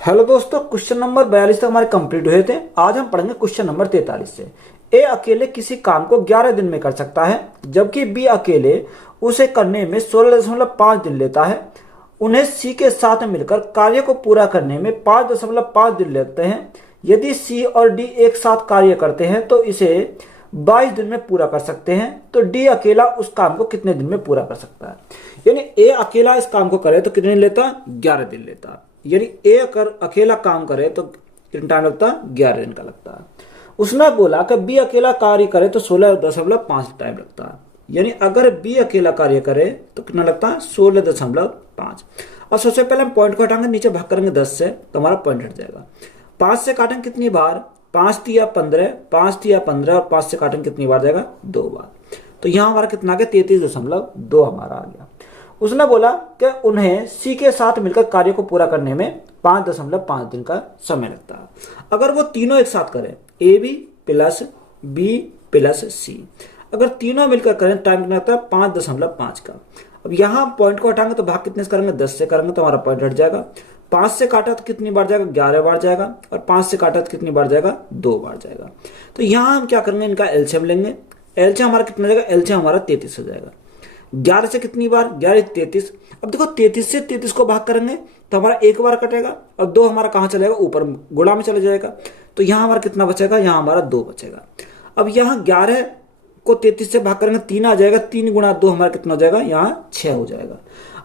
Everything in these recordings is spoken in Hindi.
हेलो दोस्तों, क्वेश्चन नंबर 42 तक हमारे कंप्लीट हुए थे। आज हम पढ़ेंगे क्वेश्चन नंबर 43 से। ए अकेले किसी काम को 11 दिन में कर सकता है, जबकि बी अकेले उसे करने में 16.5 दिन लेता है। उन्हें सी के साथ मिलकर कार्य को पूरा करने में 5.5 दिन लगते हैं। यदि सी और डी एक साथ कार्य करते हैं तो इसे 22 दिन में पूरा कर सकते हैं। तो डी अकेला उस काम को कितने दिन में पूरा कर सकता है? यानी ए अकेला इस काम को करे तो कितने दिन लेता? 11 दिन लेता। यानी ए अगर अकेला काम करे तो कितना टाइम लगता? 11 दिन का लगता है। उसने बोला कि बी अकेला कार्य करे तो 16.5 टाइम लगता है। यानी अगर बी अकेला कार्य करे तो कितना लगता है? 16.5। और सबसे पहले हम पॉइंट को हटाएंगे, नीचे भाग करेंगे 10 से तो हमारा पॉइंट हट जाएगा। 5 से काटेंगे कितनी बार? 5 तिया 15, 5 तिया 15 और 5 से काटेंगे कितनी बार जाएगा? 2 बार। तो यहां हमारा कितना आ गया? 33.2 हमारा आ गया। उसने बोला कि उन्हें सी के साथ मिलकर कार्य को पूरा करने में 5.5 दिन का समय लगता है। अगर वो तीनों एक साथ करें, A B plus B plus C, अगर तीनों मिलकर करें टाइम कितना लगता है? 5.5 का। अब यहाँ पॉइंट को हटाएंगे तो भाग कितने से करेंगे? 10 से करेंगे तो हमारा पॉइंट हट जाएगा। 5 से काटा तो कितनी बार जाएगा? 11 बार जाएगा। और 5 से काटा तो कितनी बार जाएगा? 2 बार जाएगा। तो यहाँ हम क्या करेंगे? इनका एलसीएम लेंगे। एलसीएम हमारा कितना जाएगा? एलसीएम हमारा 33 हो जाएगा। 11 से कितनी बार? 11 33। अब देखो 33 से 33 को भाग करेंगे तो हमारा 1 बार कटेगा और 2 हमारा कहाँ चलेगा? ऊपर गुणा में चला जाएगा। तो यहाँ हमारा कितना बचेगा? यहाँ हमारा 2 बचेगा। अब यहाँ 11 को 33 से भाग करेंगे 3 आ जाएगा। 3 गुणा 2 हमारा कितना हो जाएगा? यहाँ 6 हो जाएगा।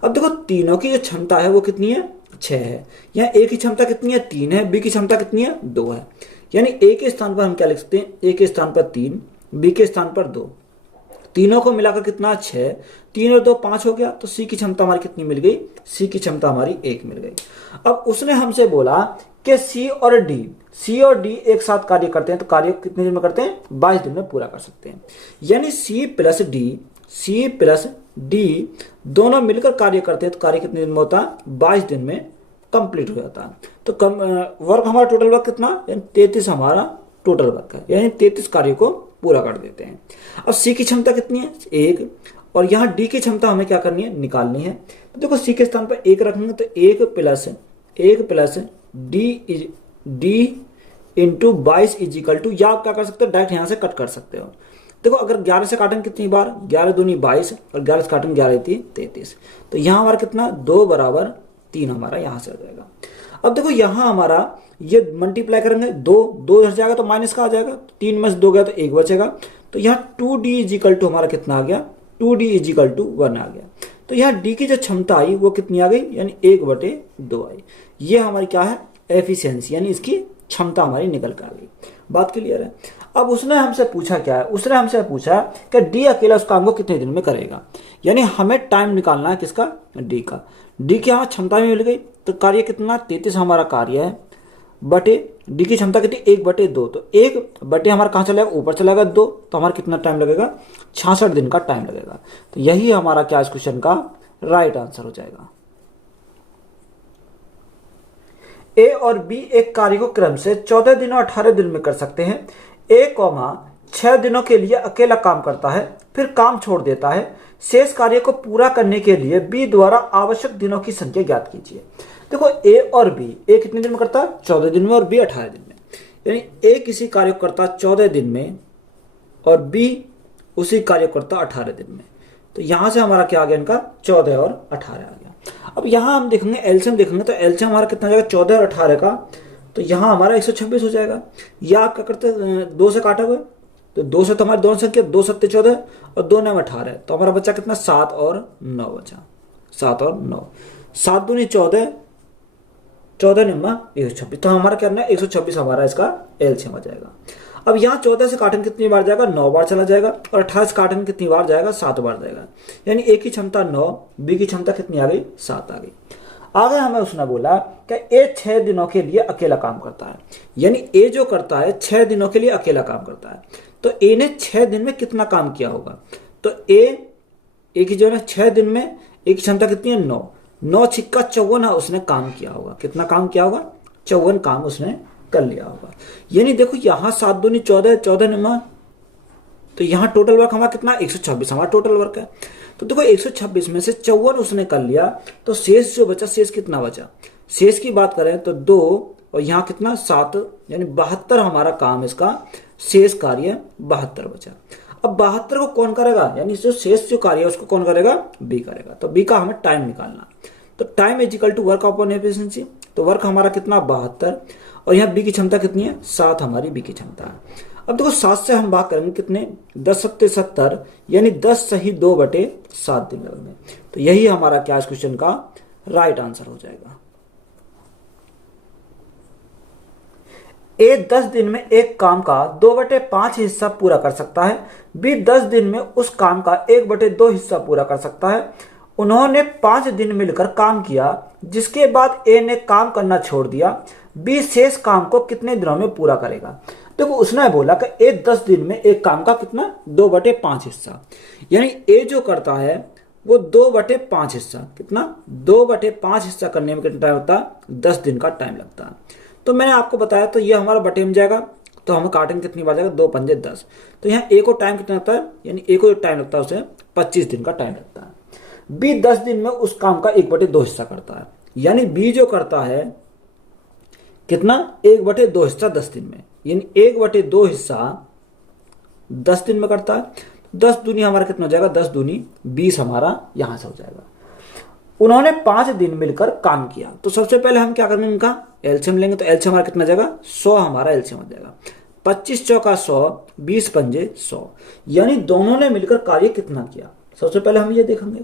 अब देखो तीनों की जो क्षमता है वो कितनी है? 6 है। यहाँ ए की क्षमता कितनी है? 3 है। बी की क्षमता कितनी है? 2 है। यानी ए के स्थान पर हम क्या लिख सकते हैं? ए के स्थान पर 3, बी के स्थान पर 2। तीनों को मिलाकर कितना? 6। 3 और 2 5 हो गया। तो सी की क्षमता हमारी कितनी मिल गई? सी की क्षमता हमारी 1 मिल गई। अब उसने हमसे बोला कि सी और डी एक साथ कार्य करते हैं तो कार्य कितने दिन में करते हैं? 22 दिन में पूरा कर सकते हैं। यानी सी प्लस डी दोनों मिलकर कार्य करते हैं तो कार्य कितने दिन में होता है? 22 दिन में कंप्लीट हो जाता है। तो वर्क हमारा टोटल वर्क कितना? 33 हमारा टोटल वर्क है। यानी 33 कार्य को पूरा कर देते हैं। अब सी की क्षमता कितनी है? 1। और यहाँ डी की क्षमता हमें क्या करनी है? निकालनी है। तो देखो सी के स्थान पर 1 रखेंगे तो 1 plus D into 22 is equal to, या आप क्या कर सकते हो? डायरेक्ट यहाँ से कट कर सकते हो। देखो अगर 11 से काटेंगे कितनी बार? 11 दूनी 22 और 11 से काटेंगे 11 33। तो यहाँ हमारा कितना? 2 बराबर 3 हमारा यहाँ से आ जाएगा। अब देखो यहाँ हमारा ये मल्टीप्लाई करेंगे, 2 हट जाएगा तो माइनस का आ जाएगा। 3 में से 2 गया तो 1 बचेगा। तो यहाँ 2d इज इक्वल टू हमारा कितना आ गया? 2d इज इक्वल टू 1 आ गया। तो यहाँ d की जो क्षमता आई वो कितनी आ गई? यानी 1/2 आई। ये हमारी क्या है? एफिशिएंसी, यानी इसकी क्षमता हमारी निकल कर आ गई। बात क्लियर है? अब उसने हमसे पूछा क्या है? उसने हमसे पूछा कि डी अकेला उस काम को कितने दिन में करेगा। यानी हमें टाइम निकालना है किसका? डी का। डी की हमें क्षमता भी मिल गई तो कार्य कितना? 33 हमारा कार्य है बटे डी की क्षमता कितनी? 1/2। तो 1 हमारा कहाँ चलेगा? ऊपर चलेगा 2। तो हमारा कितना टाइम लगेगा? 66 दिन का टाइम लगेगा। तो यही हमारा क्या इस क्वेश्चन का राइट आंसर हो जाएगा। ए और बी एक कार्य को क्रम से 14 दिन और 18 दिन में कर सकते हैं। ए 6 दिनों के लिए अकेला काम करता है, फिर काम छोड़ देता है। शेष कार्य को पूरा करने के लिए बी द्वारा आवश्यक दिनों की संख्या ज्ञात कीजिए। देखो ए और बी, ए कितने दिन में करता है? 14 दिन में और बी 18 दिन में। यानी ए किसी कार्य को करता है 14 दिन में और बी उसी कार्य को करता है 18 दिन में। तो यहां से हमारा क्या आ गया? इनका 14 और 18 आ गया। अब यहां हम देखेंगे एलसीएम देखेंगे तो एलसीएम हमारा कितना जाएगा? 14 और 18 का। तो यहां हमारा 126 हो जाएगा। या आप क्या करते हैं? 2 से काटा हुआ तो 2 से तो हमारी दोनों संख्या 2 7 14 और 2 9 18। तो हमारा बच्चा कितना? 7 और 9 बचा। 7 और 9, 7 दूनी 14, 14 9 126। तो हमारा क्या है? 126 हमारा इसका एलसीएम आ जाएगा। अब यहाँ 14 से काटेंगे कितनी बार जाएगा? 9 बार चला जाएगा। और 18 से काटेंगे कितनी बार जाएगा? 7 बार जाएगा। यानी ए की क्षमता 9, बी की क्षमता कितनी आ गई? 7 आ गई। आगे हमें उसने बोला कि ए 6 दिनों के लिए अकेला काम करता है। यानी ए जो करता है 6 दिनों के लिए अकेला काम करता है। तो ए ने 6 दिन में कितना काम किया होगा? तो ए की जो है 6 दिन में ए की क्षमता कितनी है? 9 छिक्का 54 उसने काम किया होगा। कितना काम किया होगा? 54 काम उसने कर लिया होगा। यानी देखो यहाँ 7 दूनी 14, 14 9, तो यहाँ टोटल वर्क हमारा कितना? 126 हमारा टोटल वर्क है। तो देखो 126 में से 54 उसने कर लिया तो शेष जो बचा, शेष कितना बचा? शेष की बात करें तो 2 और यहाँ कितना 7, यानी 72 हमारा काम इसका शेष कार्य 72 बचा। अब 72 को कौन करेगा, यानी जो शेष जो कार्य है उसको कौन करेगा, बी करेगा। तो बी का हमें टाइम निकालना, तो time is equal to work upon efficiency. तो वर्क हमारा कितना 72 और यहाँ बी की क्षमता कितनी है 7 हमारी बी की क्षमता है। अब देखो 7 से हम भाग करेंगे कितने 10 सत्ते 70, यानी 10 सही 2/7 दिन लगेंगे। तो यही हमारा क्या इस क्वेश्चन का राइट आंसर हो जाएगा। ए 10 दिन में एक काम का 2/5 हिस्सा पूरा कर सकता है, बी 10 दिन में उस काम का 1/2 हिस्सा पूरा कर सकता है। उन्होंने 5 दिन मिलकर काम किया, जिसके बाद ए ने काम करना छोड़ दिया, बी शेष काम को कितने दिनों में पूरा करेगा। देखो उसने बोला कि ए 10 दिन में एक काम का कितना 2/5 हिस्सा, यानी ए जो करता है वो 2/5 हिस्सा, कितना 2/5 हिस्सा करने में कितना टाइम लगता है 10 दिन का टाइम लगता है। तो मैंने आपको बताया, तो ये हमारा बटे में जाएगा, तो हम काटेंगे कितनी बार जाएगा 2 पंजे 10। तो यहाँ ए को टाइम कितना लगता है, यानी ए को टाइम लगता है उसे 25 दिन का टाइम लगता है। बी 10 दिन में उस काम का 1/2 हिस्सा करता है, यानी बी जो करता है कितना 1/2 हिस्सा 10 दिन में, यानी 1/2 हिस्सा 10 दिन में करता है। 10 दूनी हमारा कितना हो जाएगा 10 दूनी 20 हमारा यहां से हो जाएगा। उन्होंने 5 दिन मिलकर काम किया, तो सबसे पहले हम क्या करेंगे उनका एलसीएम लेंगे। तो एलसीएम हमारा कितना जाएगा 100 हमारा एलसीएम हो जाएगा। 25 चौका 100, 20 पंजे 100, यानी दोनों ने मिलकर कार्य कितना किया सबसे पहले हम ये देखेंगे।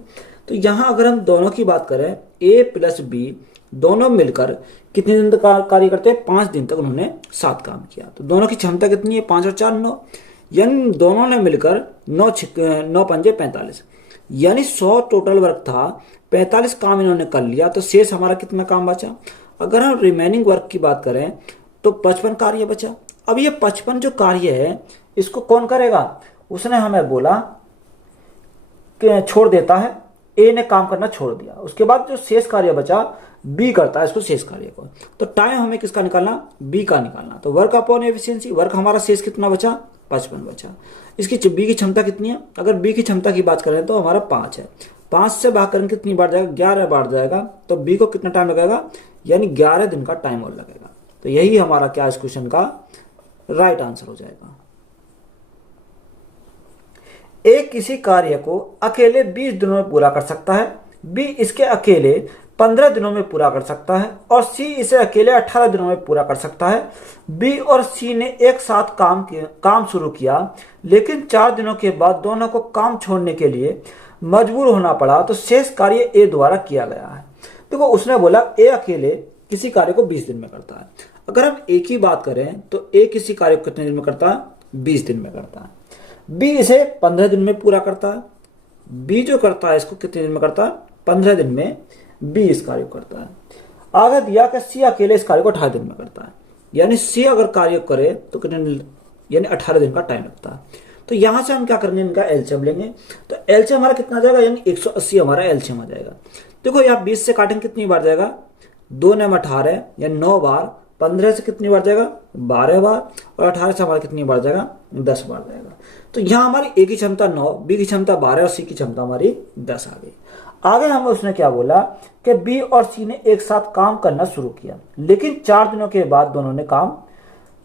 तो यहां अगर हम दोनों की बात करें ए प्लस बी दोनों मिलकर कितने दिन तक कार्य करते हैं 5 दिन तक उन्होंने 7 काम किया। तो दोनों की क्षमता कितनी है 5 और 4 9, यानी दोनों ने मिलकर 9 पंजे 45, यानी 100 टोटल वर्क था, 45 काम इन्होंने कर लिया। तो शेष हमारा कितना काम बचा। अगर हम रिमेनिंग वर्क की बात करें तो 55 कार्य बचा। अब ये 55 जो कार्य है इसको कौन करेगा, उसने हमें बोला कि छोड़ देता है, ए ने काम करना छोड़ दिया, उसके बाद जो शेष कार्य बचा बी करता है इसको शेष कार्य को। तो टाइम हमें किसका निकालना बी का निकालना। तो वर्क अपॉन एफिशिएंसी, वर्क हमारा शेष कितना बचा 55 बचा। इसकी बी की क्षमता कितनी है, अगर बी की क्षमता की बात करें तो हमारा 5 है, 5 से भाग करेंगे कितनी बार जाएगा 11 बार जाएगा। तो बी को कितना टाइम लगेगा, यानी 11 दिन का टाइम और लगेगा। तो यही हमारा क्या इस क्वेश्चन का राइट आंसर हो जाएगा। ए किसी कार्य को अकेले 20 दिनों में पूरा कर सकता है, बी इसके अकेले 15 दिनों में पूरा कर सकता है और सी इसे अकेले 18 दिनों में पूरा कर सकता है। बी और सी ने एक साथ काम शुरू किया, लेकिन 4 दिनों के बाद दोनों को काम छोड़ने के लिए मजबूर होना पड़ा, तो शेष कार्य ए द्वारा किया गया है। देखो उसने बोला ए अकेले किसी कार्य को 20 दिन में करता है। अगर हम ए की बात करें तो ए किसी कार्य को कितने दिन में करता है 20 दिन में करता है। बी इसे 15 दिन में पूरा करता है, बी जो करता है इसको कितने दिन में करता है 15 दिन में बी इस कार्य को करता है। आगे दिया कि सी अकेले इस कार्य को 18 दिन में करता है, यानी सी अगर कार्य करे तो कितने यानी 18 दिन का टाइम लगता है। तो यहां से हम क्या करेंगे इनका एलसीएम लेंगे। तो एलसीएम हमारा कितना जाएगा, यानी 180 हमारा एलसीएम आ जाएगा। देखो यहाँ 20 से काटेंगे कितनी बार जाएगा 2 ने 18 यानी 9 बार, 15 से कितनी बार जाएगा 12 बार और 18 से हमारा कितनी बार जाएगा 10 बार जाएगा। तो यहाँ हमारी ए की क्षमता 9, बी की क्षमता 12 और सी की क्षमता हमारी 10 आ गई। आगे हमें उसने क्या बोला कि बी और सी ने एक साथ काम करना शुरू किया, लेकिन 4 दिनों के बाद दोनों ने काम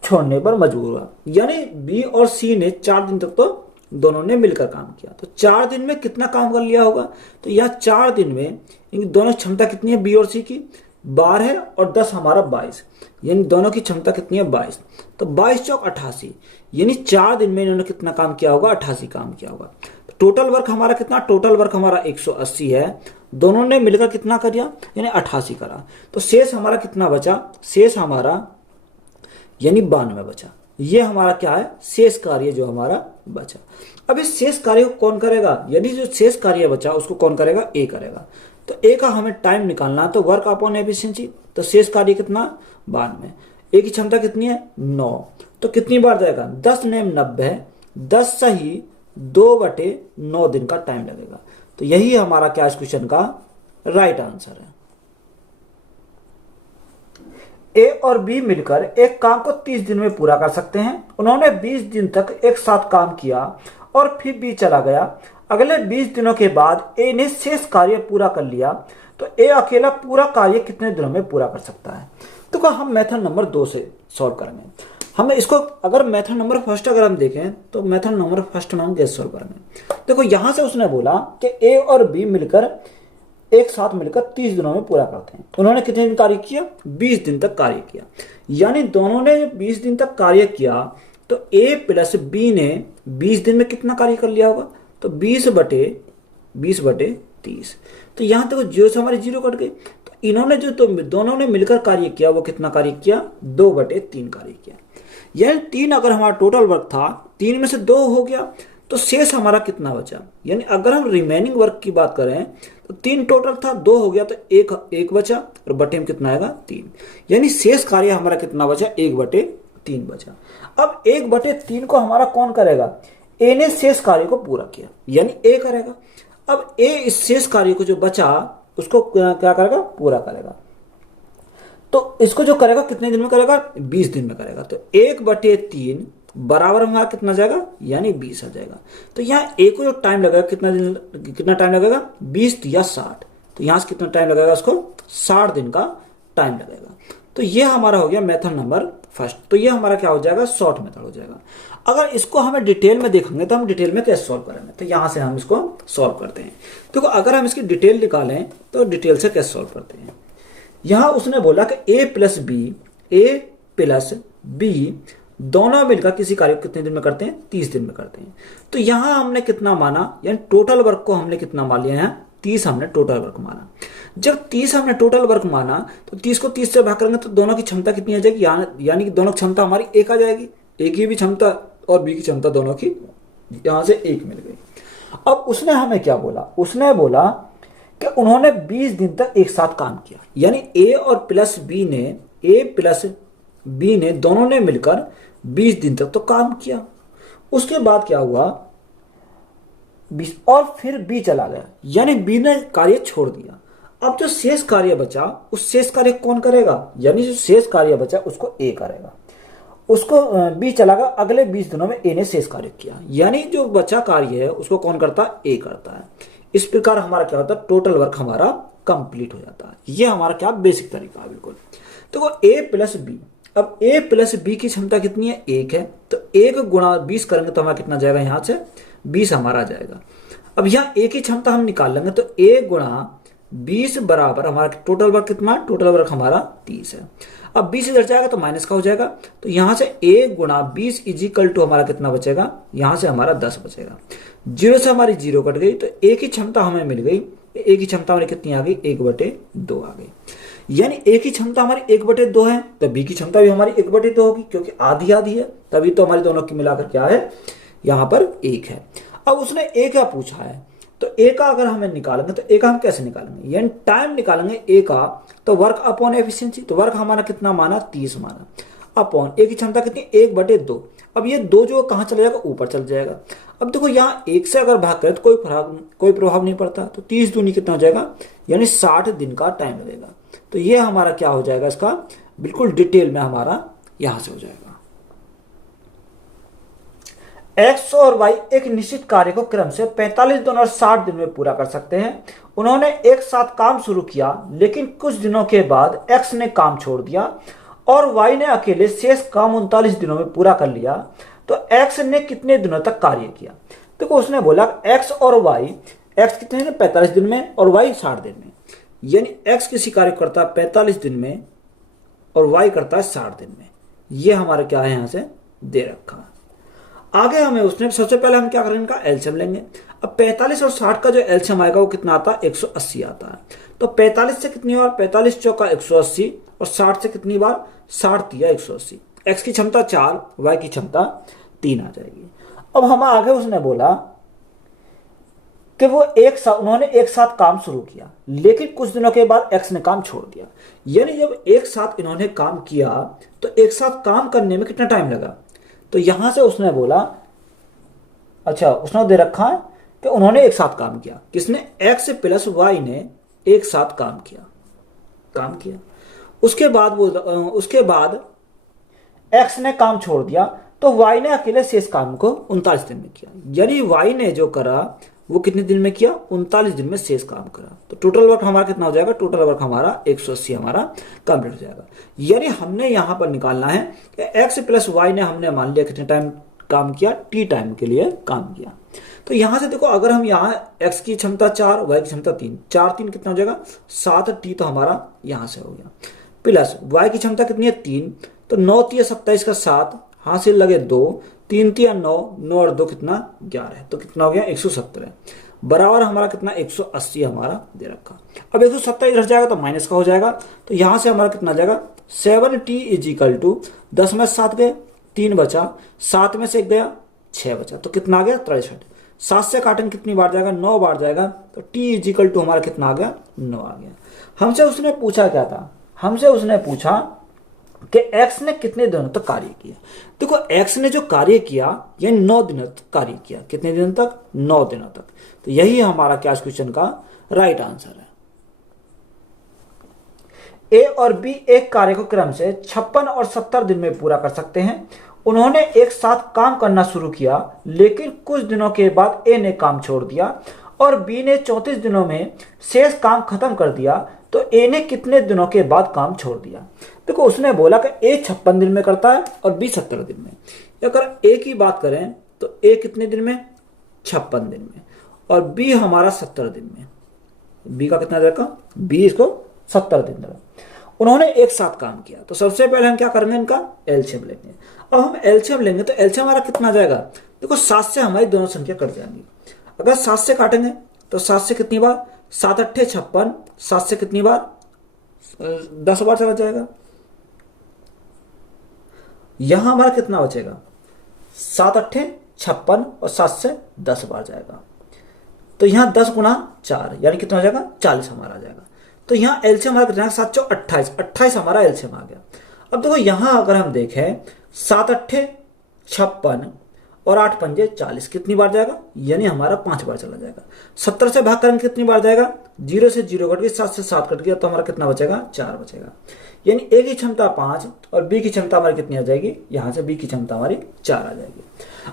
छोड़ने पर मजबूर हुआ, यानी बी और सी ने 4 दिन तक तो दोनों ने मिलकर काम किया। तो 4 दिन में कितना काम कर लिया होगा, तो यह 4 दिन में इन दोनों क्षमता कितनी है बी और सी की 12 और 10 हमारा 22, यानी दोनों की क्षमता कितनी है 22। तो 22 चौक 88, यानी 4 दिन में इन्होंने कितना काम किया होगा 88 काम किया होगा। तो टोटल वर्क हमारा कितना, टोटल वर्क हमारा 180 है, दोनों ने मिलकर कितना कर दिया यानी 88 करा। तो शेष हमारा कितना बचा, शेष हमारा यानी 92 बचा। ये हमारा क्या है शेष कार्य जो हमारा बचा। अब इस शेष कार्य को कौन करेगा, यानी जो शेष कार्य बचा उसको कौन करेगा ए करेगा। तो ए का हमें टाइम निकालना, तो वर्क अपॉन एफिशिएंसी, तो शेष कार्य कितना 92, ए की क्षमता कितनी है 9, तो कितनी बार जाएगा 10 ने 90, 10 सही 2/9 दिन का टाइम लगेगा। तो यही हमारा क्या इस क्वेश्चन का राइट आंसर है। ए और बी मिलकर एक काम को 30 दिन में पूरा कर सकते हैं। उन्होंने 20 दिन तक एक साथ काम किया और फिर बी चला गया। अगले 20 दिनों के बाद ए ने शेष कार्य पूरा कर लिया, तो ए अकेला पूरा कार्य कितने दिनों में पूरा कर सकता है। तो हम मेथड नंबर 2 से सॉल्व करेंगे। हमें इसको अगर मेथड नंबर फर्स्ट अगर हम देखें तो मेथड नंबर फर्स्ट में हम कैसे सॉल्व करेंगे। देखो यहां से उसने बोला कि ए और बी मिलकर एक साथ मिलकर 30 दिनों में पूरा करते हैं। उन्होंने कितने दिन कार्य किया, 20 दिन तक कार्य किया। यानी दोनों ने 20 दिन तक कार्य किया तो ए प्लस बी ने 20 दिन में कितना कार्य कर लिया होगा, तो 20 बटे 30। तो यहां तक जीरो से हमारी जीरो कट गई। तो इन्होंने जो तो दोनों ने मिलकर कार्य किया वो कितना कार्य किया, 2/3 कार्य किया। यानी 3 अगर हमारा टोटल वर्क था, 3 में से 2 हो गया तो शेष हमारा कितना बचा। यानी अगर हम रिमेनिंग वर्क की बात करें तो 3 टोटल था, 2 हो गया तो एक बचा और बटे में कितना आएगा 3। यानी शेष कार्य हमारा कितना बचा, 1/3 बचा। अब 1/3 को हमारा कौन करेगा, ए ने शेष कार्य को पूरा किया यानी ए करेगा। अब ए इस शेष कार्य को जो बचा उसको क्या करेगा, पूरा करेगा। तो इसको जो करेगा कितने दिन में करेगा, 20 दिन में करेगा। तो 1/3 बराबर हमारा कितना जाएगा, यानी 20 आ जाएगा। तो यहाँ ए को जो टाइम लगेगा कितना टाइम लगेगा, 20 या 60। तो यहाँ से कितना टाइम लगेगा, उसको 60 दिन का टाइम लगेगा। तो ये हमारा हो गया मेथड नंबर फर्स्ट। तो ये हमारा क्या हो जाएगा, शॉर्ट मेथड हो जाएगा। अगर इसको हमें डिटेल में देखेंगे तो हम डिटेल में कैसे सॉल्व करेंगे, तो यहां से हम इसको सॉल्व करते हैं। देखो अगर हम इसकी डिटेल निकालें तो डिटेल से कैसे सॉल्व करते हैं। यहां उसने बोला कि ए प्लस बी दोनों मिलकर किसी कार्य को कितने दिन में करते हैं, 30 दिन में करते हैं। तो यहां हमने कितना माना, यानी टोटल वर्क को हमने कितना मान लिया है, 30 हमने टोटल वर्क माना। जब 30 हमने टोटल वर्क माना तो 30 को 30 से भाग करेंगे तो दोनों की क्षमता कितनी आ जाएगी, यानी कि दोनों की क्षमता हमारी एक आ जाएगी। ए की भी क्षमता और बी की क्षमता दोनों की यहां से एक मिल गई। अब उसने हमें क्या बोला, उसने बोला कि उन्होंने 20 दिन तक एक साथ काम किया। यानी ए प्लस बी ने दोनों ने मिलकर 20 दिन तक तो काम किया। उसके बाद क्या हुआ, और फिर बी चला गया, यानी बी ने कार्य छोड़ दिया। अब जो शेष कार्य बचा उस शेष कार्य कौन करेगा, यानी जो शेष कार्य बचा उसको ए करेगा। उसको बी चला गया, अगले 20 दिनों में ए ने शेष कार्य किया। यानी जो बचा कार्य है उसको कौन करता है, ए करता है। इस प्रकार हमारा क्या होता है, टोटल वर्क हमारा कंप्लीट हो जाता है। ये हमारा क्या बेसिक तरीका है बिल्कुल। तो ए प्लस बी, अब ए प्लस बी की क्षमता कितनी है, 1 है। तो 1 गुणा 20 करेंगे तो हमारा कितना जाएगा, यहां से 20 हमारा आ जाएगा। अब यहाँ ए की क्षमता हम निकाल लेंगे तो 1 गुणा 20 बराबर हमारा टोटल वर्क कितना, टोटल वर्क हमारा 30 है। अब 20 इधर जाएगा तो माइनस का हो जाएगा। तो यहां से 1 गुणा 20 इजिकल टू हमारा कितना बचेगा, यहां से हमारा 10 बचेगा। 0 से हमारी 0 कट गई तो ए की क्षमता हमें मिल गई। ए की क्षमता हमारी कितनी आ गई, 1/2 आ गई। यानी ए की क्षमता हमारी 1/2 है तो बी की क्षमता भी हमारी 1/2 होगी, क्योंकि आधी आधी है, तभी तो हमारी दोनों की मिलाकर क्या है, यहां पर 1 है। अब उसने ए का पूछा है तो ए का अगर हमें निकालेंगे तो ए का हम कैसे निकालेंगे, यानी टाइम निकालेंगे ए का, तो वर्क अपॉन एफिशिएंसी। तो वर्क हमारा कितना माना, 30 माना, अपॉन ए की क्षमता कितनी, 1/2। अब ये 2 जो कहां चला जाएगा, ऊपर चल जाएगा। अब देखो यहाँ 1 से अगर भाग करें तो कोई प्रभाव नहीं पड़ता। तो 30 दूनी कितना हो जाएगा, यानी 60 दिन का टाइम लगेगा। तो ये हमारा क्या हो जाएगा, इसका बिल्कुल डिटेल में हमारा यहां से हो जाएगा। एक्स और वाई एक निश्चित कार्य को क्रम से 45 दिन और 60 दिन में पूरा कर सकते हैं। उन्होंने एक साथ काम शुरू किया, लेकिन कुछ दिनों के बाद एक्स ने काम छोड़ दिया और वाई ने अकेले शेष काम 39 दिनों में पूरा कर लिया। तो एक्स ने कितने दिनों तक कार्य किया। देखो उसने बोला एक्स और वाई, एक्स कितने हैं, 45 दिन में और वाई 60 दिन में। यानी एक्स किसी कार्य करता है 45 दिन में और वाई करता है 60 दिन में। ये हमारा क्या है, यहां से दे रखा। आगे हमें उसने सबसे पहले हम क्या करेंगे, इनका एलसीएम लेंगे। अब 45 और 60 का जो एलसीएम आएगा वो कितना आता है, 180 आता है। तो 45 से कितनी बार, 45 चौका 180 और 60 से कितनी बार, 60 तिया 180। एक्स की क्षमता 4, वाई की क्षमता 3 आ जाएगी। अब हम आगे उसने बोला कि वो उन्होंने एक साथ काम शुरू किया, लेकिन कुछ दिनों के बाद एक्स ने काम छोड़ दिया। यानी जब एक साथ इन्होंने काम किया तो एक साथ काम करने में कितना टाइम लगा। तो यहां से उसने बोला, अच्छा उसने दे रखा है कि उन्होंने एक साथ काम किया, किसने, एक्स प्लस वाई ने एक साथ काम किया। उसके बाद एक्स ने काम छोड़ दिया तो वाई ने अकेले शेष काम को 39 दिन में किया। यानी वाई ने जो करा वो कितने दिन में किया, 39 दिन में शेष काम करा। तो टोटल वर्क हमारा कितना हो जाएगा, टोटल वर्क हमारा 180 हमारा कंप्लीट हो जाएगा। यानी हमने यहाँ पर निकालना है कि x प्लस वाई ने हमने मान लिया कितने टाइम काम किया, टी टाइम के लिए काम किया। तो यहां से देखो, अगर हम यहाँ x की क्षमता 4, y की क्षमता 3, 4 3 कितना हो जाएगा 7 टी, तो हमारा यहां से हो गया, प्लस y की क्षमता कितनी है 3, तो 9 3 27 का 7, हासिल लगे 2, 3 3 9, 9 और 2 कितना 11 है, तो कितना हो गया 170 बराबर हमारा कितना 180 हमारा दे रखा। अब 170 इधर जाएगा तो माइनस का हो जाएगा, तो यहां से हमारा कितना जाएगा 7t इज इक्वल टू 10 में 7 गए 3 बचा, 7 में से 1 गया 6 बचा, तो कितना आ गया 63। 7 से काटेंगे कितनी बार जाएगा 9 बार जाएगा, तो t इज इक्वल टू हमारा कितना आ गया 9 आ गया। हमसे उसने पूछा क्या था, हमसे उसने पूछा कि x ने कितने दिनों तक कार्य किया। देखो x ने जो कार्य किया ये 9 दिनों तक कार्य किया, कितने दिनों तक 9 दिनों तक। तो यही हमारा क्या क्वेश्चन का राइट आंसर है। ए और बी एक कार्य को क्रम से 56 और 70 दिन में पूरा कर सकते हैं। उन्होंने एक साथ काम करना शुरू किया, लेकिन कुछ दिनों के बाद ए ने काम छोड़ दिया और बी ने 34 दिनों में शेष काम खत्म कर दिया, तो ए ने कितने दिनों के बाद काम छोड़ दिया। देखो उसने बोला कि ए 56 दिन में करता है और बी 70 दिन में। अगर ए की बात करें तो ए कितने दिन में 56 दिन में, और बी हमारा 70 दिन में। बी का कितना रखा, बी इसको 70 दिन लगा। उन्होंने एक साथ काम किया, तो सबसे पहले हम क्या करेंगे, इनका एलसीएम लेंगे। अब हम एलसीएम लेंगे तो एलसीएम हमारा कितना जाएगा, देखो 7 से हमारी दोनों संख्या कट जाएंगी। अगर 7 से काटेंगे तो 7 से कितनी बार, 7 8 56, 7 से कितनी बार 10 बार चला जाएगा। यहां हमारा कितना बचेगा 7 8 56 और 7 से 10 बार जाएगा, तो यहां 10 गुना 4 यानी कितना हो जाएगा 40 हमारा आ जाएगा। तो यहाँ एलसीएम हमारा कितना 7 चौ 28, 28 हमारा एलसीएम आ गया। अब देखो यहां अगर हम देखें 7 8 56 और 8 पंजे 40 कितनी बार जाएगा, यानी हमारा 5 बार चला जाएगा। 70 से भाग करेंगे कितनी बार जाएगा, 0 से 0 कट गया, 7 से 7 कट गया, तो हमारा कितना बचेगा 4 बचेगा। यानी ए की क्षमता 5 और बी की क्षमता हमारी कितनी आ जाएगी, यहां से बी की क्षमता हमारी 4 आ जाएगी।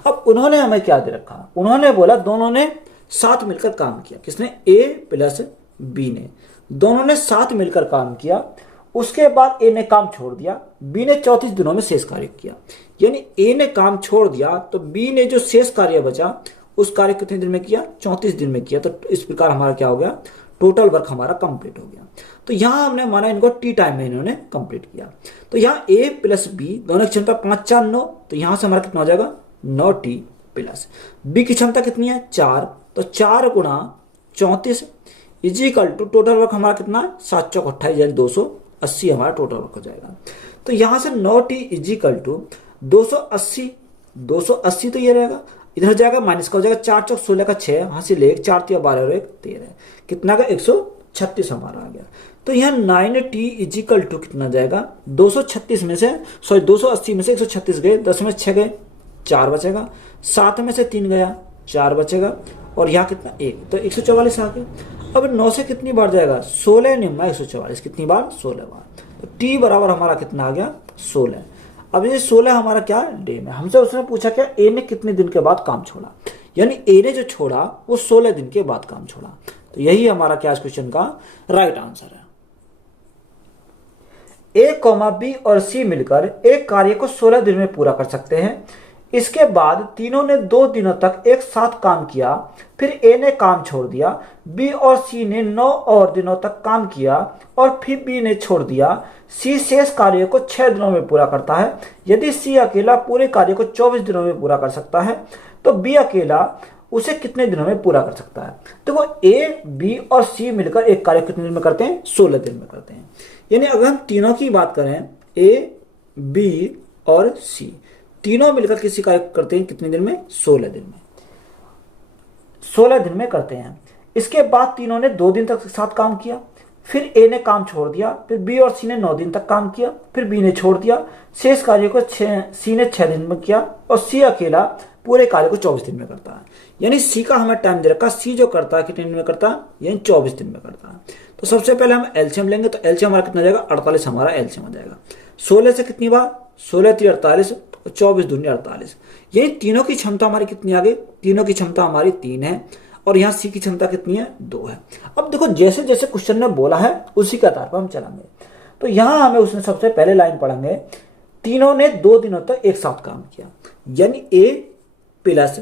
अब उन्होंने हमें क्या दे रखा, उन्होंने बोला दोनों ने साथ मिलकर काम किया। किसने, ए प्लस बी ने, दोनों ने साथ मिलकर काम किया। उसके बाद ए ने काम छोड़ दिया, बी ने 34 दिनों में शेष कार्य किया। यानी ए ने काम छोड़ दिया तो बी ने जो शेष कार्य बचा उस कार्य कितने दिन में किया, 34 दिन में किया। तो इस प्रकार हमारा क्या हो गया, टोटल वर्क हमारा कंप्लीट हो गया। तो यहां हमने माना इनको टी टाइम में इन्होंने कंप्लीट किया। तो यहाँ ए प्लस बी दोनों की क्षमता 5 4 9, तो यहां से हमारा कितना हो जाएगा 9 टी प्लस बी की क्षमता कितनी है 4, तो 4 गुणा 34 इजिकल टू टोटल वर्क हमारा कितना 7 चौक 28 यानी 280 हमारा टोटल वर्क हो जाएगा। तो यहां से 9t इजिकल टू 280, 280 तो ये रहेगा, इधर जाएगा माइनस का हो जाएगा 4 चौक 16 का 6, हासिल 1 4 3 12 और 1 13, कितना का 136 हमारा आ गया। तो यहाँ 9t इजिकल टू कितना जाएगा 236 में से, सॉरी 280 में से 136 गए, 10 में 6 गए 4 बचेगा, 7 में से 3 गया 4 बचेगा, और यहाँ कितना 1, तो 144 आ गया। अब 9 से कितनी बार जाएगा 16 निम्मा 144, कितनी बार 16 बार, तो t बराबर हमारा कितना आ गया 16। अब ये 16 हमारा क्या डे में। हमसे उसने पूछा क्या ए ने कितने दिन के बाद काम छोड़ा, यानी ए ने जो छोड़ा वो 16 दिन के बाद काम छोड़ा। तो यही हमारा क्या क्वेश्चन का राइट आंसर है। ए, बी और सी मिलकर एक कार्य को 16 दिन में पूरा कर सकते हैं। इसके बाद तीनों ने 2 दिनों तक एक साथ काम किया, फिर ए ने काम छोड़ दिया, बी और सी ने 9 और दिनों तक काम किया और फिर बी ने छोड़ दिया। सी शेष कार्य को 6 दिनों में पूरा करता है। यदि सी अकेला पूरे कार्य को 24 दिनों में पूरा कर सकता है, तो बी अकेला उसे कितने दिनों में पूरा कर सकता है। देखो ए, बी और सी मिलकर एक कार्य कितने दिन में करते हैं 16 दिन में करते हैं। यानी अगर हम तीनों की बात करें ए, बी और सी तीनों मिलकर किसी कार्य करते हैं कितने दिन में 16 दिन में, 16 दिन में करते हैं। इसके बाद तीनों ने 2 दिन तक साथ काम किया, फिर ए ने काम छोड़ दिया, फिर बी और सी ने 9 दिन तक काम किया, फिर बी ने छोड़ दिया। शेष कार्य को सी ने 6 दिन में किया और सी अकेला पूरे कार्य को 24 दिन में करता है। यानी सी का हमें टाइम दे रखा, सी जो करता है कितने दिन में करता है, यानी 24 दिन में करता है। तो सबसे पहले हम एलसीएम लेंगे, तो एलसीएम हमारा कितना जाएगा 48 हमारा एलसीएम आ जाएगा। 16 से कितनी बार 16 3 48 और 24 दूनी 48, यही तीनों की क्षमता हमारी कितनी आ गई, तीनों की क्षमता हमारी 3 है। और यहाँ सी की क्षमता कितनी है 2 है। अब देखो जैसे जैसे क्वेश्चन ने बोला है उसी के आधार पर हम चलेंगे। तो यहाँ हमें उसने सबसे पहले लाइन पढ़ेंगे, तीनों ने 2 दिनों तक एक साथ काम किया, यानी ए प्लस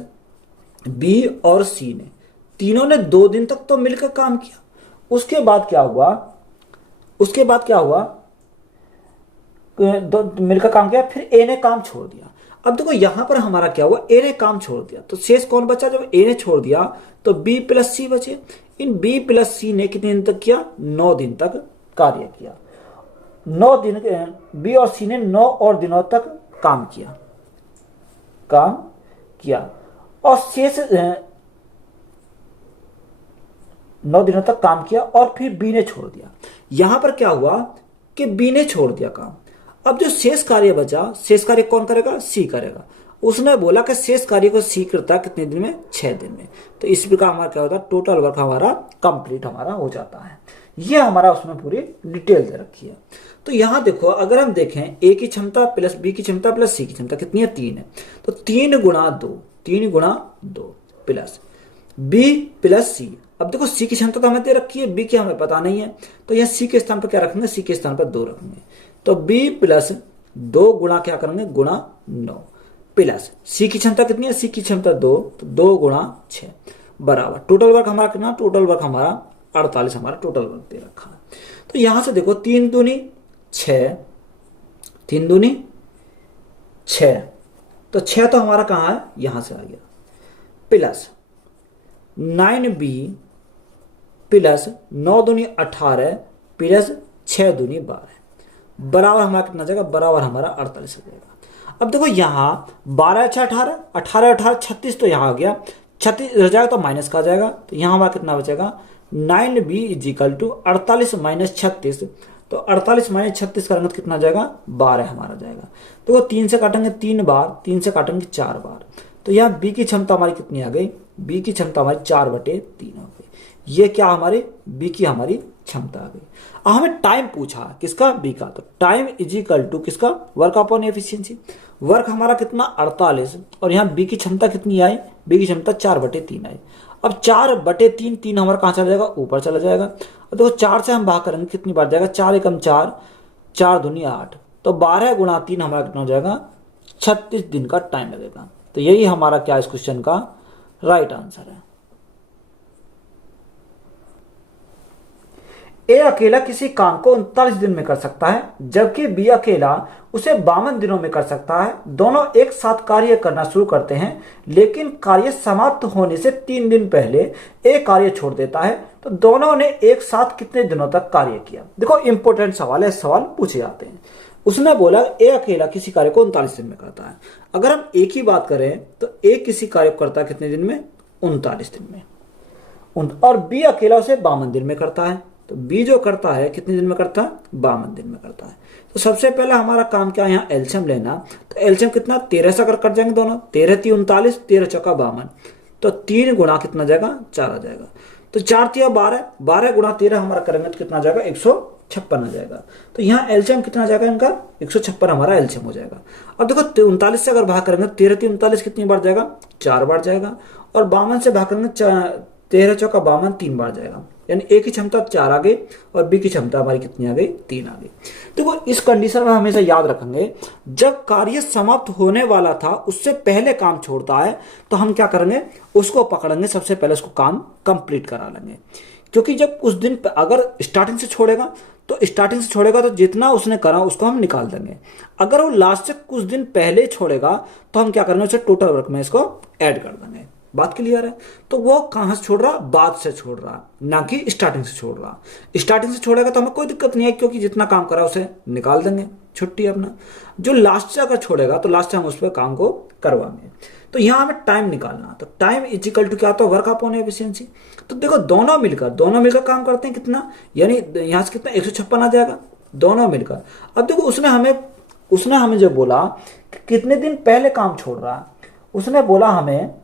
बी और सी ने तीनों ने 2 दिन तक तो मिलकर काम किया। उसके बाद क्या हुआ, मिलकर काम किया, फिर ए ने काम छोड़ दिया। अब देखो यहां पर हमारा क्या हुआ, ए ने काम छोड़ दिया तो शेष कौन बचा, जब ए ने छोड़ दिया तो बी प्लस सी बचे। इन बी प्लस सी ने कितने दिन तक किया, 9 दिन तक कार्य किया। 9 दिन, बी और सी ने 9 और दिनों तक काम किया और शेष 9 दिनों तक काम किया और फिर बी ने छोड़ दिया। यहां पर क्या हुआ कि बी ने छोड़ दिया काम। अब जो शेष कार्य बचा, शेष कार्य कौन करेगा, सी करेगा। उसने बोला कि शेष कार्य को सी करता है कितने दिन में, 6 दिन में। तो इस प्रकार हमारा क्या होता है, टोटल वर्क हमारा कंप्लीट हमारा हो जाता है। ये हमारा उसमें पूरी डिटेल दे रखी है। तो यहां देखो अगर हम देखें ए की क्षमता प्लस बी की क्षमता प्लस सी की क्षमता कितनी है, 3 है। तो 3 गुणा 2 प्लस बी प्लस सी। अब देखो सी की क्षमता तो हमें दे रखी है, बी की हमें पता नहीं है, तो यह सी के स्थान पर क्या रखेंगे, सी के स्थान पर 2 रखेंगे। तो बी प्लस 2 गुणा क्या करेंगे, गुणा 9 प्लस सी की क्षमता कितनी है, सी की क्षमता 2, तो 2 गुणा 6 बराबर टोटल वर्क हमारा कितना, टोटल वर्क हमारा 48 हमारा टोटल वर्क दे रखा है। तो यहां से देखो 3 दूनी 6, 3 दूनी 6, तो 6 तो हमारा कहां है, यहां से आ गया, प्लस 9b प्लस 9 दूनी 18 प्लस 6 दूनी 12 बराबर हमारा कितना जाएगा, बराबर हमारा 48 हो जाएगा। अब देखो यहाँ 12 6 18 18 18 36, तो यहाँ आ गया 36 रह जाएगा तो माइनस का आ जाएगा। तो यहाँ हमारा कितना बचेगा, 9b इजिकल टू 48 माइनस 36। तो 48 माइनस 36 करेंगे तो कितना जाएगा, 12 हमारा जाएगा। तो वो 3 से काटेंगे 3 बार, 3 से काटेंगे 4 बार। तो यहाँ बी की क्षमता हमारी कितनी आ गई, बी की क्षमता हमारी 4/3 हो गई। ये क्या हमारे बी की हमारी क्षमता आ गई। अब हमें टाइम पूछा किसका, बी का। तो टाइम इजिकल टू किसका, वर्क अपॉन एफिशिएंसी। वर्क हमारा कितना 48 और यहाँ बी की क्षमता कितनी आई, बी की क्षमता 4/3 आई। अब 4/3, 3 हमारा कहाँ चला जाएगा, ऊपर चला जाएगा। और देखो 4 से हम भाग करेंगे कितनी बार जाएगा, 4 एकम 4, 4 दूनी 8, तो 12 गुणा 3 हमारा कितना हो जाएगा, 36 दिन का टाइम लगेगा। तो यही हमारा क्या इस क्वेश्चन का राइट आंसर है। ए अकेला किसी काम को 39 दिन में कर सकता है, जबकि बी अकेला उसे 52 दिनों में कर सकता है। दोनों एक साथ कार्य करना शुरू करते हैं, लेकिन कार्य समाप्त होने से 3 दिन पहले ए कार्य छोड़ देता है। तो दोनों ने एक साथ कितने दिनों तक कार्य किया। देखो इंपॉर्टेंट सवाल है, सवाल पूछे जाते हैं। उसने बोला ए अकेला किसी कार्य को 39 दिन में करता है। अगर हम एक ही बात करें तो ए किसी कार्य को करता है कितने दिन में, 39 दिन में। और बी अकेला उसे 52 दिन में करता है। तो बी जो करता है कितने दिन में करता है, 52 दिन में करता है। तो सबसे पहले हमारा काम क्या है, यहाँ एलसीएम लेना। तो एलसीएम कितना, 13 से अगर कट जाएंगे दोनों, 13 3 39, 13 चौका 52, तो 3 गुणा कितना जाएगा, 4 आ जाएगा। तो 4 3 12, 12 गुणा 13 हमारा करेंगे तो कितना जाएगा, 156 आ जाएगा। तो यहाँ एलसीएम कितना जाएगा इनका, 156 हमारा एलसीएम हो जाएगा। अब देखो 39 से अगर भाग करेंगे, 13 3 39 कितनी बार जाएगा, 4 बार जाएगा। और 52 से भाग करेंगे, 13 चौका 52, 3 बार जाएगा। यानी ए की क्षमता 4 आ गई और बी की क्षमता हमारी कितनी आ गई, 3 आ गई। देखो इस कंडीशन में हमेशा याद रखेंगे, जब कार्य समाप्त होने वाला था उससे पहले काम छोड़ता है तो हम क्या करेंगे, उसको पकड़ेंगे, सबसे पहले उसको काम कंप्लीट करा लेंगे। क्योंकि जब कुछ दिन अगर स्टार्टिंग से छोड़ेगा तो जितना उसने करा उसको हम निकाल देंगे। अगर वो लास्ट से कुछ दिन पहले छोड़ेगा तो हम क्या करेंगे, उसे टोटल वर्क में इसको ऐड कर देंगे। बात क्लियर है। तो वो कहां से छोड़ रहा, बाद से छोड़ रहा, ना कि स्टार्टिंग से छोड़ रहा। स्टार्टिंग से छोड़ेगा तो हमें कोई दिक्कत नहीं है, क्योंकि जितना काम करा उसे निकाल देंगे, छुट्टी अपना। जो लास्ट से अगर छोड़ेगा तो लास्ट से हम उस पर काम को करवाएंगे। तो यहां हमें टाइम निकालना। तो टाइम इजिकल टू क्या होता है, वर्क अपॉन एफिशिएंसी। तो देखो दोनों मिलकर काम करते हैं कितना, यानी यहां से कितना 156 आ जाएगा, दोनों मिलकर। अब देखो उसने हमें जो बोला कि कितने दिन पहले काम छोड़ रहा है, उसने बोला हमें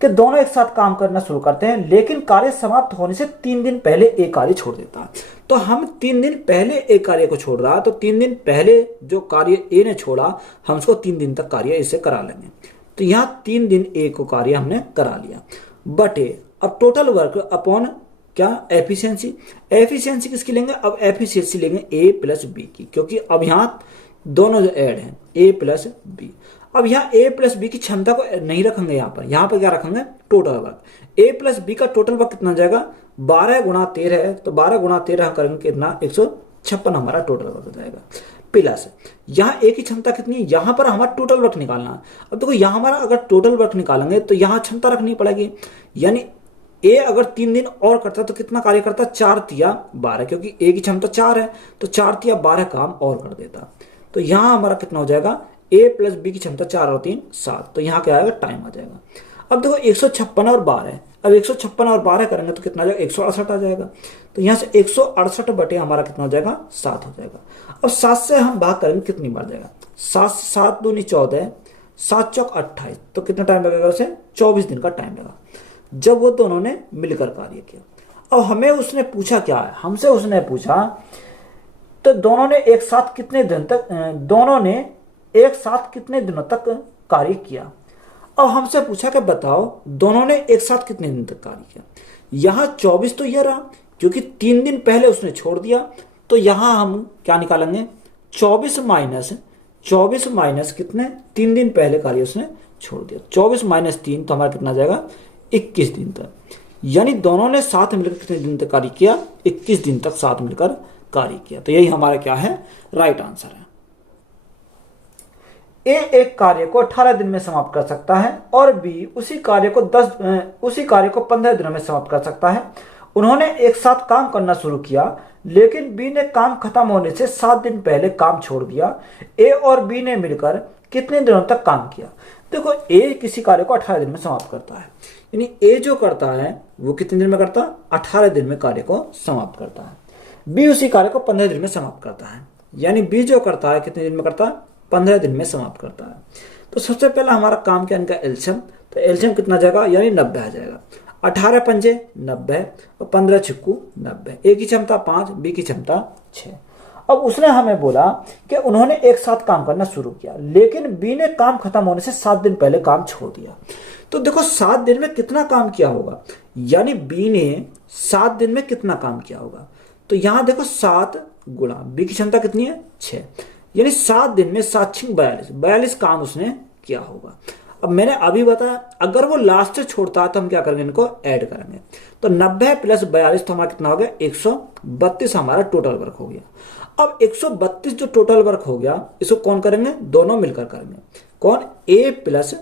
कि दोनों एक साथ काम करना शुरू करते हैं, लेकिन कार्य समाप्त होने से 3 दिन पहले एक कार्य छोड़ देता है। तो हम 3 दिन पहले एक कार्य को छोड़ रहा है, तो 3 दिन पहले जो कार्य ए ने छोड़ा हम उसको 3 दिन तक कार्य इससे करा लेंगे। तो यहाँ 3 दिन ए को कार्य हमने करा लिया। बटे अब टोटल वर्क अपॉन क्या एफिशिएंसी। एफिशिएंसी किसकी लेंगे, अब एफिशिएंसी लेंगे ए प्लस बी की, क्योंकि अब यहाँ दोनों जो ऐड हैं ए प्लस बी। अब यहाँ ए प्लस बी की क्षमता को नहीं रखेंगे, यहाँ पर क्या रखेंगे, टोटल वर्क। ए प्लस बी का टोटल वर्क कितना जाएगा, 12 गुणा 13 है, तो 12 गुणा 13 करेंगे कितना, 156 हमारा टोटल वर्क हो जाएगा। प्लस यहाँ ए की क्षमता कितनी है, यहाँ पर हमारा टोटल वर्क निकालना है। अब देखो यहाँ हमारा अगर टोटल वर्क निकालेंगे तो यहाँ क्षमता रखनी पड़ेगी, यानी ए अगर 3 दिन और करता तो कितना कार्य करता, 4 तिया 12, क्योंकि ए की क्षमता 4 है तो 4 तिया 12 काम और कर देता। तो यहाँ हमारा कितना हो जाएगा, ए प्लस बी की क्षमता 4 और 3 7, तो यहाँ क्या आएगा, टाइम आ जाएगा। अब देखो 156 और 12, अब 156 और 12 करेंगे तो कितना आ जाएगा, 168 आ जाएगा। तो यहाँ से 168 बटे हमारा कितना हो जाएगा, 7 हो जाएगा। अब 7 से हम भाग करेंगे कितनी बार जाएगा, 7 7 दूनी 14, 7 चौक 28, तो कितना टाइम लगेगा उसे, 24 दिन का टाइम लगा, जब वो दोनों ने मिलकर कार्य किया। अब हमें उसने पूछा क्या है, हमसे उसने पूछा तो दोनों ने एक साथ कितने दिनों तक कार्य किया। अब हमसे पूछा कि बताओ दोनों ने एक साथ कितने दिन तक कार्य किया। यहाँ 24 तो यह रहा, क्योंकि 3 दिन पहले उसने छोड़ दिया, तो यहाँ हम क्या निकालेंगे, 24 माइनस कितने, 3 दिन पहले कार्य उसने छोड़ दिया, 24 माइनस 3, तो हमारा कितना जाएगा, 21 दिन तक। यानी दोनों ने साथ मिलकर कितने दिन तक कार्य किया, 21 दिन तक साथ मिलकर कार्य किया। तो यही हमारा क्या है, राइट आंसर है। ए एक कार्य को 18 दिन में समाप्त कर सकता है और बी उसी कार्य को 15 दिनों में समाप्त कर सकता है। उन्होंने एक साथ काम करना शुरू किया, लेकिन बी ने काम खत्म होने से 7 दिन पहले काम छोड़ दिया। ए और बी ने मिलकर कितने दिनों तक काम किया। देखो ए किसी कार्य को 18 दिन में समाप्त करता है, यानी ए जो करता है वो कितने दिन में करता है, 18 दिन में कार्य को समाप्त करता है। बी उसी कार्य को 15 दिन में समाप्त करता है, यानी बी जो करता है कितने दिन में करता है, 15 दिन में समाप्त करता है। तो सबसे पहला हमारा काम क्या, इनका एल्शियम, तो एल्शियम कितना जाएगा, यानी 90 आ जाएगा। 18 पंजे 90 और 15 छिक्कू 90। ए की क्षमता 5, बी की क्षमता 6। अब उसने हमें बोला कि उन्होंने एक साथ काम करना शुरू किया, लेकिन बी ने काम खत्म होने से 7 दिन पहले काम छोड़ दिया। तो देखो 7 दिन में कितना काम किया होगा, यानी बी ने 7 दिन में कितना काम किया होगा। तो यहां देखो 7 गुणा बी की क्षमता कितनी है, 6, यानी 7 दिन में 7 6 42 काम उसने किया होगा। अब मैंने अभी बताया अगर वो लास्ट से छोड़ता है तो हम क्या करेंगे, इनको ऐड करेंगे। तो 90 प्लस 42 तो हमारा कितना हो गया, 132 हमारा टोटल वर्क हो गया। अब 132 जो टोटल वर्क हो गया, इसको कौन करेंगे, दोनों मिलकर करेंगे। कौन, ए प्लस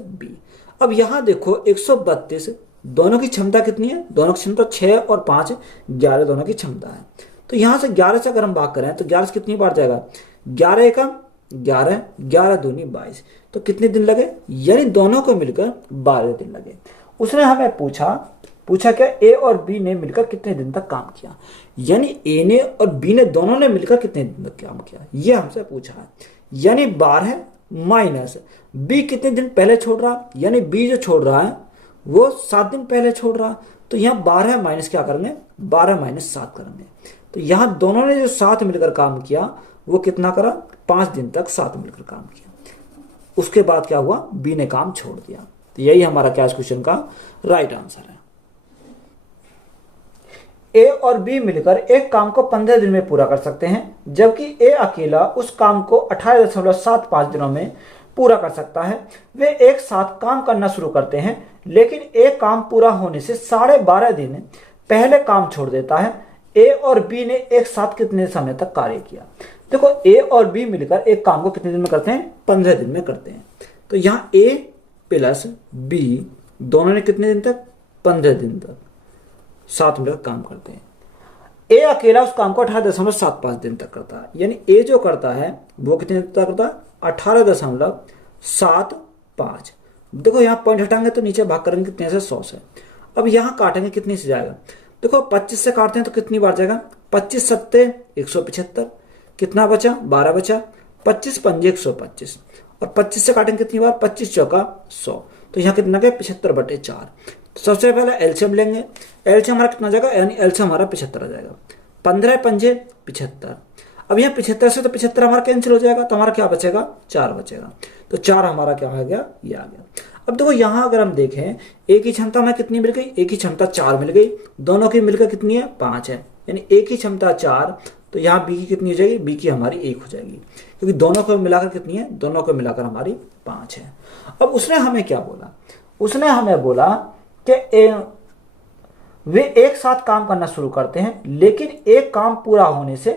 बी। अब यहां देखो 132 दोनों की क्षमता कितनी है, दोनों की क्षमता 6 और 5 11 दोनों की क्षमता है। तो यहां से 11 से अगर हम भाग करें तो 11 से कितनी बार जाएगा, 11 एकम 11, 11 दूनी 22, तो कितने दिन लगे, यानी दोनों को मिलकर 12 दिन लगे। उसने हमें पूछा क्या, ए और बी ने मिलकर कितने दिन तक काम किया, यानी ए ने और बी ने दोनों ने मिलकर कितने दिन तक काम किया, ये हमसे पूछा है। यानी 12 माइनस बी कितने दिन पहले छोड़ रहा, यानी बी जो छोड़ रहा है वो 7 दिन पहले छोड़ रहा, तो यहाँ 12 माइनस क्या करेंगे, 12 माइनस 7 करेंगे। तो यहाँ दोनों ने जो साथ मिलकर काम किया वो कितना करा, 5 दिन तक साथ मिलकर काम किया। उसके बाद क्या हुआ, बी ने काम छोड़ दिया। तो यही हमारा क्या क्वेश्चन का राइट आंसर है। ए और बी मिलकर एक काम को 15 दिन में पूरा कर सकते हैं, जबकि ए अकेला उस काम को 18.75 दिनों में पूरा कर सकता है। वे एक साथ काम करना शुरू करते हैं, लेकिन एक काम पूरा होने से 12.5 दिन पहले काम छोड़ देता है। ए और बी ने एक साथ कितने समय तक कार्य किया। देखो ए और बी मिलकर एक काम को कितने दिन में करते हैं, 15 दिन में करते हैं। तो यहाँ ए प्लस बी दोनों ने कितने दिन तक, 15 दिन तक साथ मिलकर काम करते हैं। ए अकेला उस काम को 18.75 दिन तक करता है, यानी ए जो करता है वो कितने दिन तक करता है, 18.75। देखो यहाँ पॉइंट हटाएंगे तो नीचे भाग करेंगे कितने से, 100 से। अब यहाँ काटेंगे कितने से जाएगा, देखो 25 से काटते हैं तो कितनी बार जाएगा, 25 सत्ते 175, कितना बचा, 12 बचा, 25 पंजे 125, और 25 से काटेंगे कितनी बार, 25 चौका 100, तो यहाँ कितना गया, 75/4। तो सबसे पहले एलसीएम लेंगे, एलसीएम हमारा कितना जाएगा, यानी एलसीएम हमारा 75 आ जाएगा। 15 पंजे 75, अब यहाँ 75 से तो 75 हमारा कैंसिल हो जाएगा, तो हमारा क्या बचेगा, 4 बचेगा। तो 4 हमारा क्या हो गया, ये आ गया। अब देखो यहाँ अगर हम देखें ए की क्षमता हमें कितनी मिल गई, ए की क्षमता 4 मिल गई, दोनों की मिलकर कितनी है 5 है, यानी ए की क्षमता 4, तो यहाँ बी की कितनी हो जाएगी, बी की हमारी 1 हो जाएगी, क्योंकि दोनों को मिलाकर कितनी है, दोनों को मिलाकर हमारी 5 है। अब उसने हमें क्या बोला, उसने हमें बोला कि वे एक साथ काम करना शुरू करते हैं, लेकिन एक काम पूरा होने से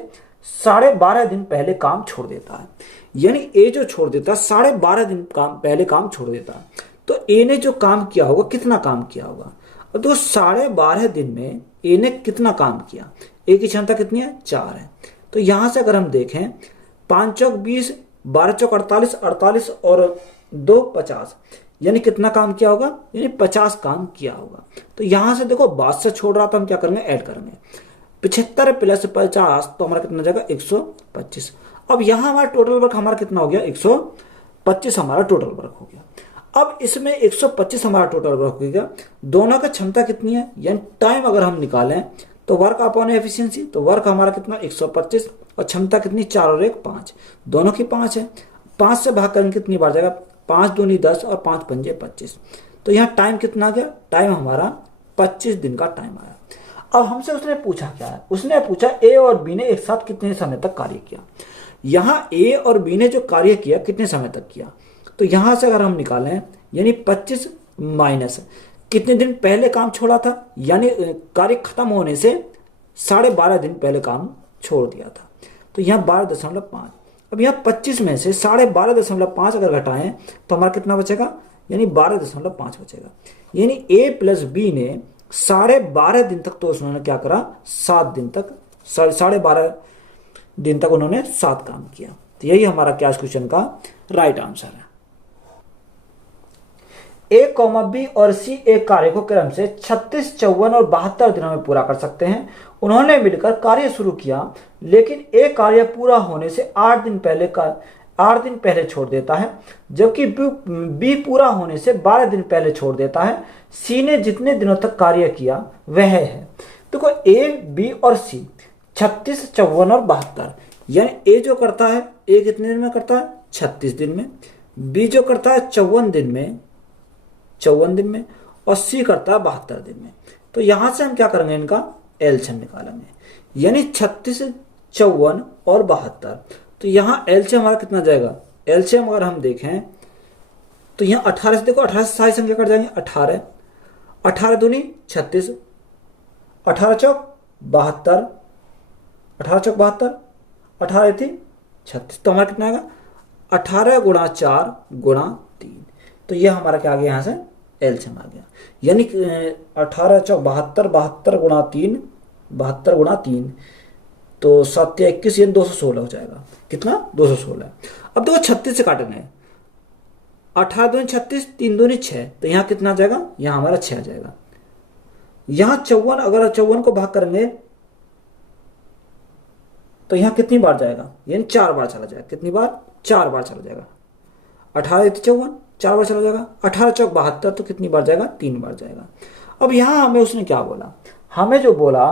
12.5 दिन पहले काम छोड़ देता है। यानी ए जो छोड़ देता है 12.5 दिन पहले काम छोड़ देता है, तो ए ने जो काम किया होगा, कितना काम किया होगा। अब तो 12.5 दिन में ए ने कितना काम किया, ए की क्षमता कितनी है 4 है, तो यहां से अगर हम देखें 5 चौक 20, 12 चौक 48, 48 और 2 50, यानी कितना काम किया होगा, यानी 50 काम किया होगा। तो यहां से देखो बाद से छोड़ रहा, तो हम क्या करेंगे, ऐड करेंगे 75 प्लस 50, तो हमारा कितना जाएगा 125। अब यहां हमारा टोटल वर्क हमारा कितना हो गया, 125 हमारा टोटल वर्क हो गया। अब इसमें 125 हमारा टोटल वर्क हो गया, दोनों का क्षमता कितनी है, यानी टाइम अगर हम निकालें तो वर्क अपॉन एफिशिएंसी, तो वर्क हमारा कितना 125 और क्षमता कितनी 4 और 1 5, दोनों की 5 है, 5 से भाग करेंगे कितनी बार जाएगा, 5 दूनी 10 और 5 पंजे 25, तो यहाँ टाइम कितना आ गया, टाइम हमारा 25 दिन का टाइम आया। अब हमसे उसने पूछा क्या है, उसने पूछा ए और बी ने एक साथ कितने समय तक कार्य किया। यहाँ ए और बी ने जो कार्य किया कितने समय तक किया, तो यहां से अगर हम निकालें यानी 25 माइनस कितने दिन पहले काम छोड़ा था, यानी कार्य खत्म होने से 12.5 दिन पहले काम छोड़ दिया था, तो यहाँ 12.5। अब यहाँ 25 में से 12.5 अगर घटाएं तो हमारा कितना बचेगा, यानी 12.5 बचेगा। यानी ए प्लस बी ने 12.5 दिन तक, तो उन्होंने क्या करा, 7 दिन तक, 12.5 दिन तक उन्होंने 7 काम किया। तो यही हमारा क्या क्वेश्चन का राइट आंसर है। ए कॉमा बी और सी एक कार्य को क्रम से 36, 54 और 72 दिनों में पूरा कर सकते हैं। उन्होंने मिलकर कार्य शुरू किया, लेकिन एक कार्य पूरा होने से 8 दिन पहले छोड़ देता है, जबकि बी पूरा होने से 12 दिन पहले छोड़ देता है। सी ने जितने दिनों तक कार्य किया वह है, देखो ए बी और सी 36, 54 और 72, यानी ए जो करता है, ए कितने दिन में करता है 36 दिन में, बी जो करता है 54 दिन में और सी करता है 72 दिन में। तो यहां से हम क्या करेंगे, इनका एलसीएम निकालेंगे, यानी 36, 54 और 72, तो यहां एलसीएम हमारा कितना जाएगा, एलसीएम अगर हम देखें तो यहां 18 से, देखो 18 से सारी संख्या कट जाएंगे, 18 दूनी 36, 18 चौक 72, 18 चौक 72, 18 थी 36, तो हमारा कितना आएगा 18 गुणा 4 गुणा 3, तो ये हमारा क्या आ गया, यहाँ से एलसीएम आ गया, यानी 18 चौक 72, 72 गुणा 3, 72 गुणा 3, तो 7 21, यानी 216 हो जाएगा, कितना 216। अब देखो 36 से काटना है, 18 दूनी 36, 3 दूनी 6, तो यहाँ कितना जाएगा, यहाँ हमारा 6 आ जाएगा। यहाँ 54, अगर 54 को भाग करेंगे तो यहाँ कितनी बार जाएगा, यानी 4 बार चला जाएगा, कितनी बार 4 बार चला जाएगा, 18 54 4 बार चला जाएगा, 18 चौक 72, तो कितनी बार जाएगा, 3 बार जाएगा। अब यहाँ हमें उसने क्या बोला, हमें जो बोला,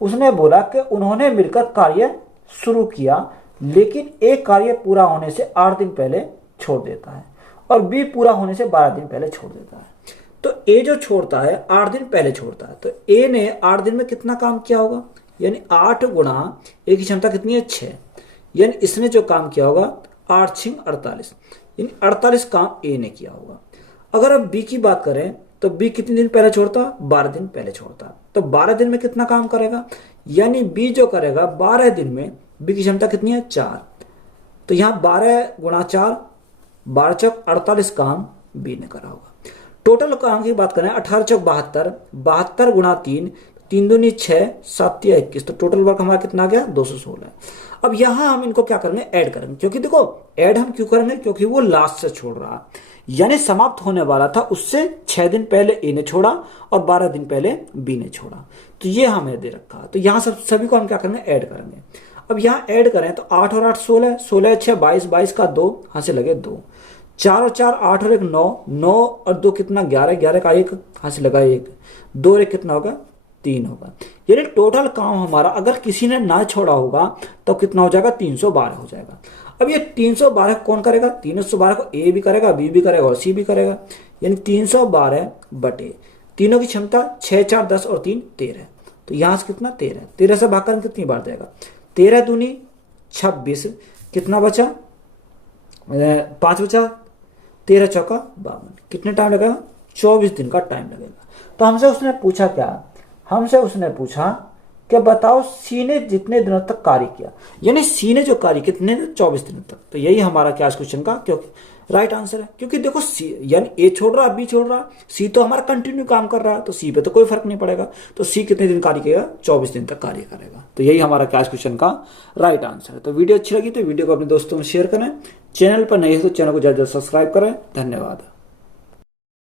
उसने बोला कि उन्होंने मिलकर कार्य शुरू किया, लेकिन एक कार्य पूरा होने से 8 दिन पहले छोड़ देता है और बी पूरा होने से 12 दिन पहले छोड़ देता है। तो ए जो छोड़ता है 8 दिन पहले छोड़ता है, तो ए ने 8 दिन में कितना काम किया होगा, यानी 8 गुणा ए की क्षमता कितनी है 6, यानी इसने जो काम किया होगा 8 6 48, यानी 48 काम ए ने किया होगा। अगर अब बी की बात करें तो बी कितने दिन पहले छोड़ता, 12 दिन पहले छोड़ता, तो 12 दिन में कितना काम करेगा, यानी बी जो करेगा 12 दिन में, बी की क्षमता कितनी है 4, तो यहाँ 12 गुणा 4, 12 चौक 48 काम बी ने करा होगा। टोटल काम की बात करें 18 चौक 72, 72 गुणा 3, 3 दूनी 6, 7 21, तो टोटल वर्क हमारा कितना आ गया 216। अब यहाँ हम इनको क्या करेंगे, ऐड करेंगे, क्योंकि देखो ऐड हम क्यों करेंगे, क्योंकि वो लास्ट से छोड़ रहा, यानी समाप्त होने वाला था उससे 6 दिन पहले ए ने छोड़ा और 12 दिन पहले बी ने छोड़ा, तो ये हमें दे रखा। तो यहाँ सभी को हम क्या करेंगे, ऐड करेंगे। अब यहाँ ऐड करें तो 8 और 8 16, 16 6 22, 22 का 2, यहाँ से लगे 2, 4 और 4 8 और 1 9, 9 और 2 कितना 11, 11 का 1, यहाँ से लगा 1, 2 और 1 कितना होगा 3 होगा, यानी टोटल काम हमारा अगर किसी ने ना छोड़ा होगा तो कितना हो जाएगा 312 हो जाएगा। अब ये 312 कौन करेगा, 312 को ए भी करेगा, बी भी करेगा और सी भी करेगा, यानी 312 बटे, तीनों की क्षमता 6 4 10 और 3 13, तो यहाँ से कितना 13, 13 से भाग कर कितनी बार जाएगा, 13 दूनी 26, कितना बचा 5 बचा, 13 चौका 52, कितने टाइम लगेगा 24 दिन का टाइम लगेगा। तो हमसे उसने पूछा क्या, हमसे उसने पूछा कि बताओ सी ने जितने दिनों तक कार्य किया, यानी सी ने जो कार्य कितने 24 दिनों तक। तो यही हमारा क्या क्वेश्चन का क्योंकि राइट आंसर है, क्योंकि देखो सी यानी ए छोड़ रहा बी छोड़ रहा, सी तो हमारा कंटिन्यू काम कर रहा है, तो सी पे तो कोई फर्क नहीं पड़ेगा। तो सी कितने दिन कार्य करेगा, 24 दिन तक कार्य करेगा। तो यही हमारा क्या क्वेश्चन का राइट आंसर है। तो वीडियो अच्छी लगी तो वीडियो को अपने दोस्तों में शेयर करें, चैनल पर नए हो तो चैनल को ज्यादा सब्सक्राइब करें। धन्यवाद।